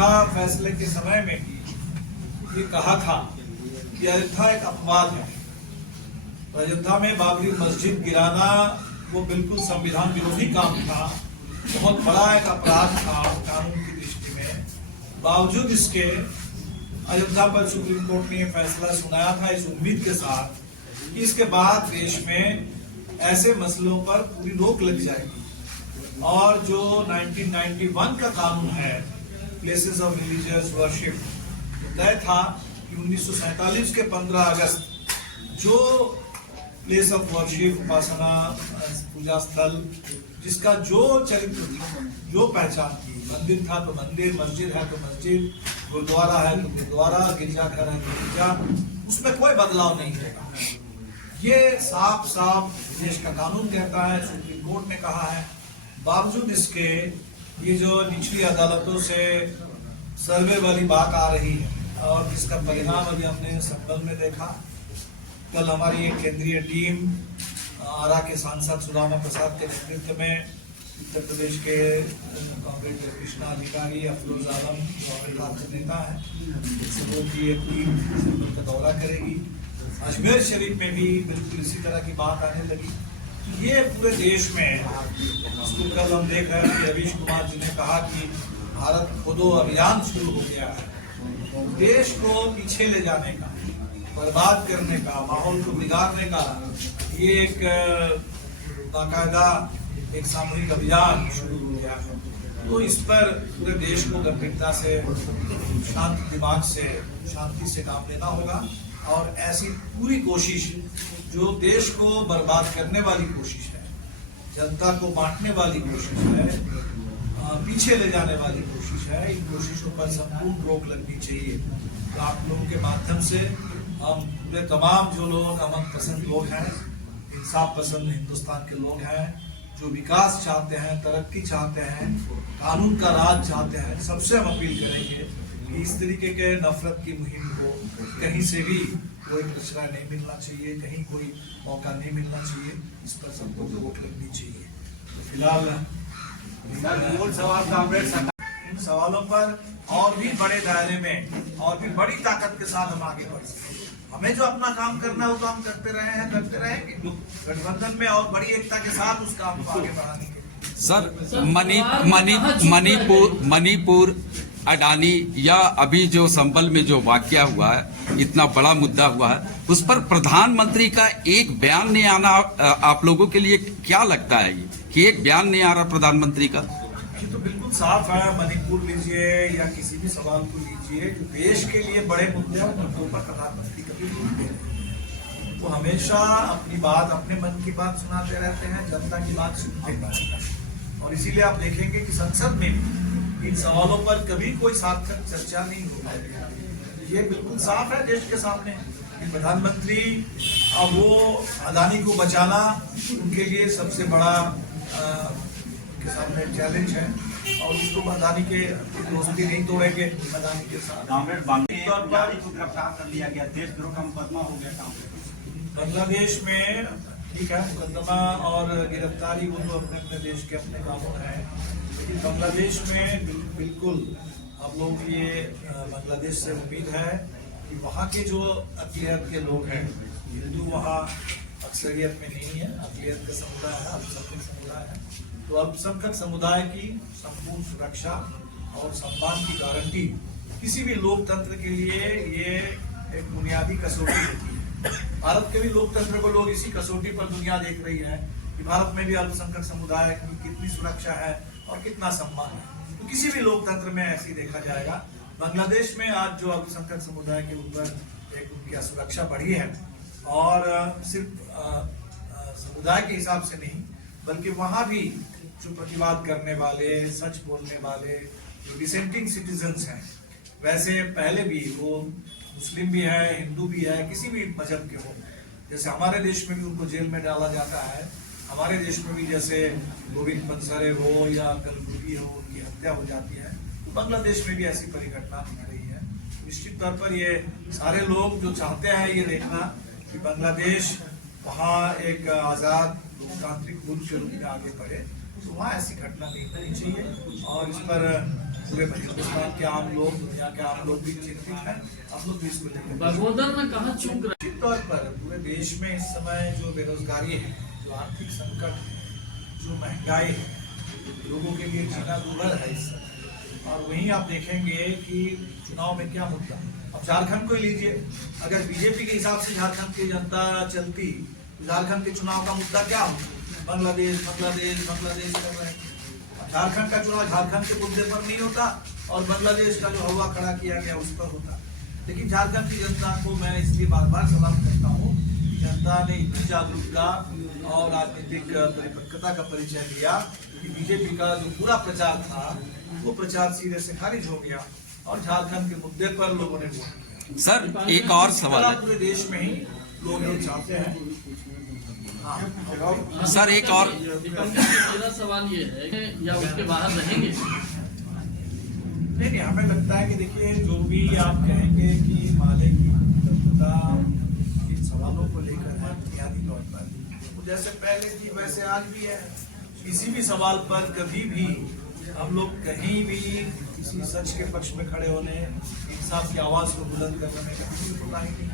अयोध्या फैसले के समय में भी ये कहा था कि अयोध्या एक अपवाद है। अयोध्या में बाबरी मस्जिद गिराना वो बिल्कुल संविधान विरोधी काम था, बहुत बड़ा एक अपराध था कानून की दृष्टि में। बावजूद इसके अयोध्या पर सुप्रीम कोर्ट ने फैसला सुनाया था इस उम्मीद के साथ कि इसके बाद देश में ऐसे मसलों पर पूरी रोक लग जाएगी और जो 1991 का कानून है प्लेसेस ऑफ रिलीजियस वर्शिप, तय था कि 1947 के 15 अगस्त जो प्लेस ऑफ वर्शिप, उपासना, पूजा स्थल, जिसका जो चरित्र था, जो पहचान थी, मंदिर था तो मंदिर, मस्जिद है तो मस्जिद, गुरुद्वारा है तो गुरुद्वारा, गिरजाघर है तो गिरजा, उसमें कोई बदलाव नहीं होगा। ये साफ साफ देश का कानून कहता है, सुप्रीम कोर्ट ने कहा है। बावजूद इसके ये जो निचली अदालतों से सर्वे वाली बात आ रही है और जिसका परिणाम अभी हमने संबल में देखा। कल हमारी एक केंद्रीय टीम आरा के सांसद सुदामा प्रसाद के नेतृत्व में उत्तर प्रदेश के कांग्रेस कृष्णा अधिकारी, अफरोज आलम जो नेता है, की एक टीम संबल का दौरा करेगी। अजमेर शरीफ में भी बिल्कुल इसी तरह की बात आने लगी। ये पूरे देश में कल हम देख रहे हैं कि रवीश कुमार जी ने कहा कि भारत खोदो अभियान शुरू हो गया है। देश को पीछे ले जाने का, बर्बाद करने का, माहौल को बिगाड़ने का ये एक बाकायदा एक सामूहिक अभियान शुरू हो गया है। तो इस पर पूरे देश को गंभीरता से, शांत दिमाग से, शांति से काम लेना होगा और ऐसी पूरी कोशिश जो देश को बर्बाद करने वाली कोशिश है, जनता को बांटने वाली कोशिश है, पीछे ले जाने वाली कोशिश है, इन कोशिशों पर संपूर्ण रोक लगनी चाहिए। तो आप लोगों के माध्यम से हम पूरे तमाम जो लोग अमन पसंद लोग हैं, इंसाफ पसंद हिंदुस्तान के लोग हैं, जो विकास चाहते हैं, तरक्की चाहते हैं, कानून का राज चाहते हैं, सबसे हम अपील करेंगे कि इस तरीके के नफरत की मुहिम को कहीं से भी कोई प्रश्रय नहीं मिलना चाहिए, कहीं कोई मौका नहीं मिलना चाहिए, इस पर सबको रोक लगनी चाहिए। तो फिलहाल मूल सवाल इन सवालों पर और भी बड़े दायरे में और भी बड़ी ताकत के साथ हम आगे बढ़ सकते। हमें जो अपना काम करना है वो तो हम करते रहे हैं, करते रहेंगे, गठबंधन में और बड़ी एकता के साथ उस काम को आगे बढ़ाने के। सर, मणिपुर अडानी या अभी जो संबल में जो वाकया हुआ है, इतना बड़ा मुद्दा हुआ है, उस पर प्रधानमंत्री का एक बयान नहीं आना आप लोगों के लिए क्या लगता है ये कि एक बयान नहीं आ रहा प्रधानमंत्री का? ये तो बिल्कुल साफ है। मणिपुर लीजिए या किसी भी सवाल को लीजिए, जो देश के लिए बड़े मुद्दे हैं उन मुद्दों पर प्रधानमंत्री कभी बोलते हैं। वो हमेशा अपनी बात, अपने मन की बात सुनाते रहते हैं, जनता की बात सुनते हैं। और इसीलिए आप देखेंगे कि संसद में भी इन सवालों पर कभी कोई सार्थक चर्चा नहीं होती। ये बिल्कुल साफ है देश के सामने। प्रधानमंत्री अब वो अदानी को बचाना उनके लिए सबसे बड़ा के सामने चैलेंज है और उसको अदानी के दोस्ती नहीं तोड़ेंगे। अदानी के साथ को गिरफ्तार कर लिया गया, देशद्रोह का मुकदमा हो गया। बांग्लादेश में ठीक है, मुकदमा और गिरफ्तारी वो तो अपने अपने देश के अपने कानून है, लेकिन बांग्लादेश में बिल्कुल हम लोग ये बांग्लादेश से उम्मीद है कि वहाँ के जो अक़लियत के लोग हैं, हिंदू वहाँ अक्सरियत में नहीं है, अक़लियत का समुदाय है, अल्पसंख्यक समुदाय है, तो अल्पसंख्यक समुदाय की संपूर्ण सुरक्षा और सम्मान की गारंटी किसी भी लोकतंत्र के लिए ये एक बुनियादी कसौटी होती है। भारत के भी लोकतंत्र को लोग इसी कसौटी पर दुनिया देख रही है कि भारत में भी अल्पसंख्यक समुदाय की कितनी सुरक्षा है और कितना सम्मान है। तो किसी भी लोकतंत्र में ऐसे ही देखा जाएगा। बांग्लादेश में आज जो अल्पसंख्यक समुदाय के ऊपर एक उनकी सुरक्षा बढ़ी है और सिर्फ समुदाय के हिसाब से नहीं बल्कि वहाँ भी जो प्रतिवाद करने वाले, सच बोलने वाले, जो डिसेंटिंग सिटीजन्स हैं, वैसे पहले भी वो मुस्लिम भी है, हिंदू भी है, किसी भी मजहब के हो, जैसे हमारे देश में भी उनको जेल में डाला जाता है, हमारे देश में भी जैसे गोविंद पंसरे हो या कलबुर्गी हो, उनकी हत्या हो जाती है, तो बांग्लादेश में भी ऐसी परिघटना दिख रही है। निश्चित तौर पर ये सारे लोग जो चाहते हैं ये देखना कि बांग्लादेश वहाँ एक आज़ाद लोकतांत्रिक मुल्क के रूप में आगे बढ़े, तो वहाँ ऐसी घटना नहीं होनी चाहिए और इस पर पूरे हिंदुस्तान के आम लोग, दुनिया के आम लोग भी चिंतित हैं। आप लोग भी इसको लेकर बागोदर में कहाँ चूक रहे? निश्चित तौर पर पूरे देश में इस समय जो बेरोजगारी है, जो आर्थिक संकट है, जो महंगाई है, लोगों के लिए जीना दूभर है इस समय। और वहीं आप देखेंगे कि चुनाव में क्या मुद्दा। अब झारखंड को ही लीजिए, अगर बीजेपी के हिसाब से झारखंड की जनता चलती, झारखंड के चुनाव का मुद्दा क्या हो? बांग्लादेश बांग्लादेश बांग्लादेश कर रहे हैं। झारखंड का चुनाव झारखंड के मुद्दे पर नहीं होता और बांग्लादेश का जो हवा खड़ा किया गया उस पर होता। लेकिन झारखंड की जनता को मैं इसलिए बार बार सलाम करता हूँ, जनता ने इतनी जागरूकता और राजनीतिक परिपक्वता का परिचय दिया कि बीजेपी का जो पूरा प्रचार था वो प्रचार सीधे से खारिज हो गया और झारखंड के मुद्दे पर लोगों ने वोट किया। सर एक और सवाल है पूरे देश में ही लोग ये चाहते हैं। हाँ। सर एक और मेरा सवाल ये है कि या उसके बाहर रहेंगे? नहीं, हमें लगता है कि देखिए जो भी आप कहेंगे कि माले की तत्वता इन सवालों को लेकर है बुनियादी तौर पर, तो जैसे पहले थी वैसे आज भी है। किसी भी सवाल पर कभी भी हम लोग कहीं भी किसी सच के पक्ष में खड़े होने, इंसाफ की आवाज को बुलंद करने में कभी कोताही नहीं